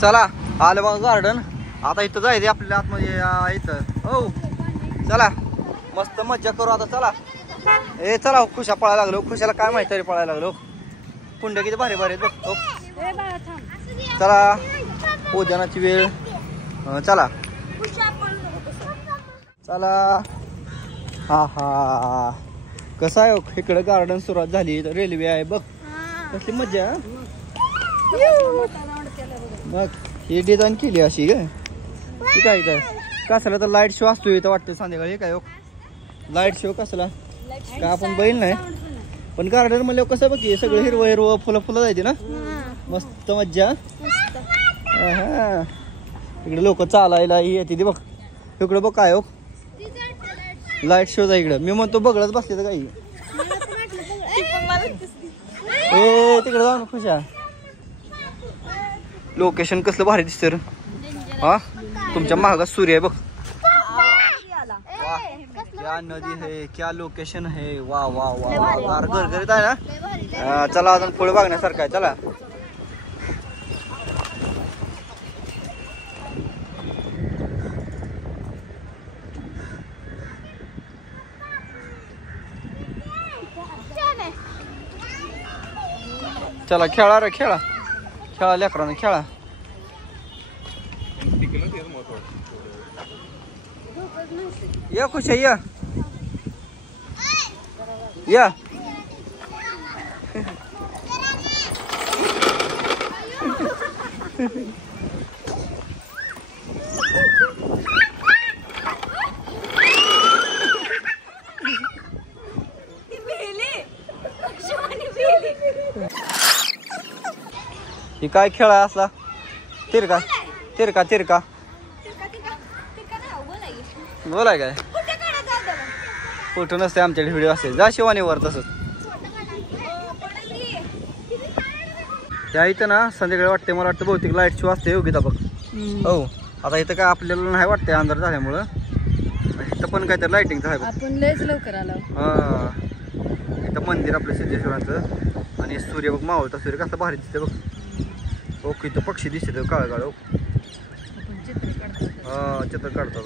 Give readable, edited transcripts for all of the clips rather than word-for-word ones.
चला आलं बघा गार्डन. आता इथं जायचं आपल्याला आतमध्ये इथं. हो चला मस्त मज्जा करू आता. चला ए चला खुशा पळायला लागलो. खुशाला काय माहिती तरी पळायला लागलो. कुंड्या किती भारी भारी बघ. चला उद्यानाची वेळ. चला चला. हा हा कसं आहे इकडे गार्डन सुरुवात झाली. रेल्वे आहे बघ. कसली मज्जा. मग ही डिझाईन केली अशी काय काय तर कसला तर लाईट शो असतो इथं वाटतं संध्याकाळी. काय लाईट शो कसला का आपण बैल नाही पण गार्डन म्हणलं कसं बघ सगळं हिरवं हिरवं फुलं फुलं जायचे ना. मस्त मज्जा. हा इकडे लोक चालायला येते ते बघ. इकडे बघ काय हो लाईट शो जा इकडे. मी म्हणतो बघळच बसले तर काही. ए तिकडे जाऊ ना खुशा. लोकेशन कसलं भारी दिसत रे. हा तुमच्या महागात सूर्य आहे बघ. क्या नदी है क्या लोकेशन है. वा वा वा गरगरीत आहे ना. चला अजून पुढे बघण्यासारखं आहे. चला चला खेळा रे खेळा. खेळा लेकरांना खेळा. या खुशा या या. ही काय खेळ आहे असला. तिरका तिरका तिरका बोलाय काय कुठं नसते आमच्याकडे व्हिडिओ असते. जा शिवानीवर तसंच. त्या इथं ना संध्याकाळी वाटते मला वाटतं बहुतेक लाईट शो असते योगिता बघ. हो आता इथं काय आपल्याला नाही वाटतंय अंधार झाल्यामुळं. इथं पण काहीतरी लाईटिंगचं आहे. आपण लयच लवकर आलो. हा इथं मंदिर आपलं सिद्धेश्वराचं आणि सूर्य बघ मावळता. सूर्य कसा भारी दिसते बघ. ओके इथं पक्षी दिसते काळ काळ. हा चित्र काढतात.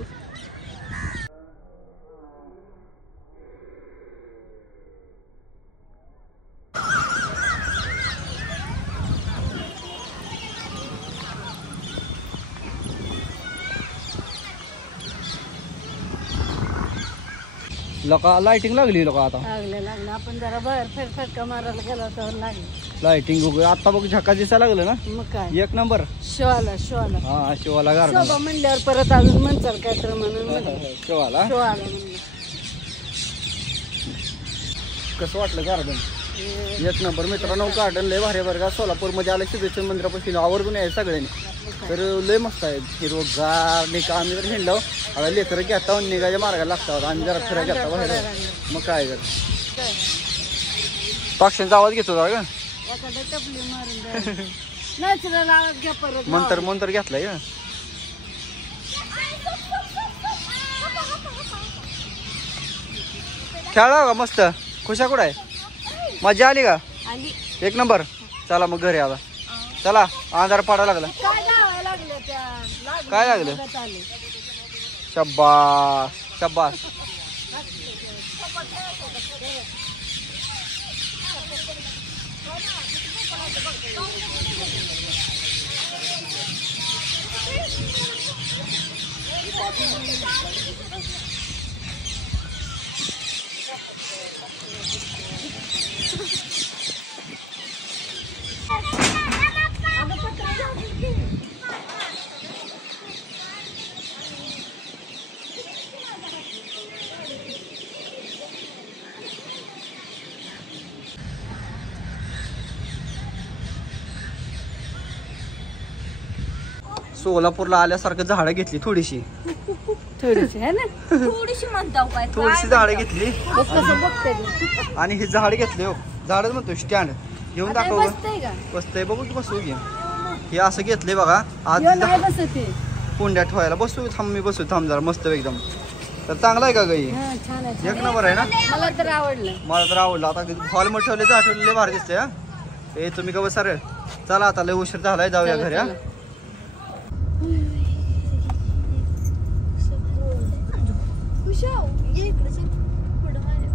लोका लाइटिंग लागली लोका आता. लागलं आपण जरा बाहेर फेरफटका मारायला गेलो तर लागली लाइटिंग बघ. आता बघ झका दिसायला लागलं ना. मग काय एक नंबर. शोला शोला. हा शिवाला गार्डन. शोभा म्हणल्यावर परत अजून म्हणचाल काय तर म्हणून शिवाला शोला म्हणलं. कसं वाटलं गार्डन. एक नंबर मित्रांनो. गार्डन लय भारी बरं का. सोलापूर मध्ये आलं सिद्धेश्वर मंदिरापासून आवर्जून आहे सगळ्यांनी. तर लय मस्त आहे हिरवगार. नाही का आम्ही जर हिंडलो आता लेकरं घेता निघायच्या मार्गाला लागतात आणि जरा फिरा घेता बाहेर. मग काय कर पक्ष्यांचा आवाज घेतो का मंतर मंतर घेतलाय का. खेळा का मस्त. खुशा कुठं आहे. मजा आली का. एक नंबर. चला मग घरी आता. चला अंधार पडायला लागला. काय लागलं. शब्बास शब्बास. सोलापूरला आल्यासारखं झाडं घेतली थोडीशी. थोडीशी आहे ना. थोडीशी म्हणताव काय. थोडीशी झाडं घेतली कसं बघते आणि हे झाड घेतले. हो झाडच म्हणतो स्टँड घेऊन दाखव. बसतंय बघू की बसू घे. हे असं घेतलंय बघा. आज कुंड्या ठेवायला बसू. थांब मी बसू. थांब जरा मस्त एकदम. तर चांगला आहे का गाई. एक नंबर आहे ना. मला तर आवडलं. मला तर आवडलं. आता हॉल मध्ये ठेवले झाड भारी दिसते. हा ए तुम्ही का बसा रे. चला आता लय उशीर झालाय जाऊया घरी. हा खुशाव ये इकडे चल पुढं आहे.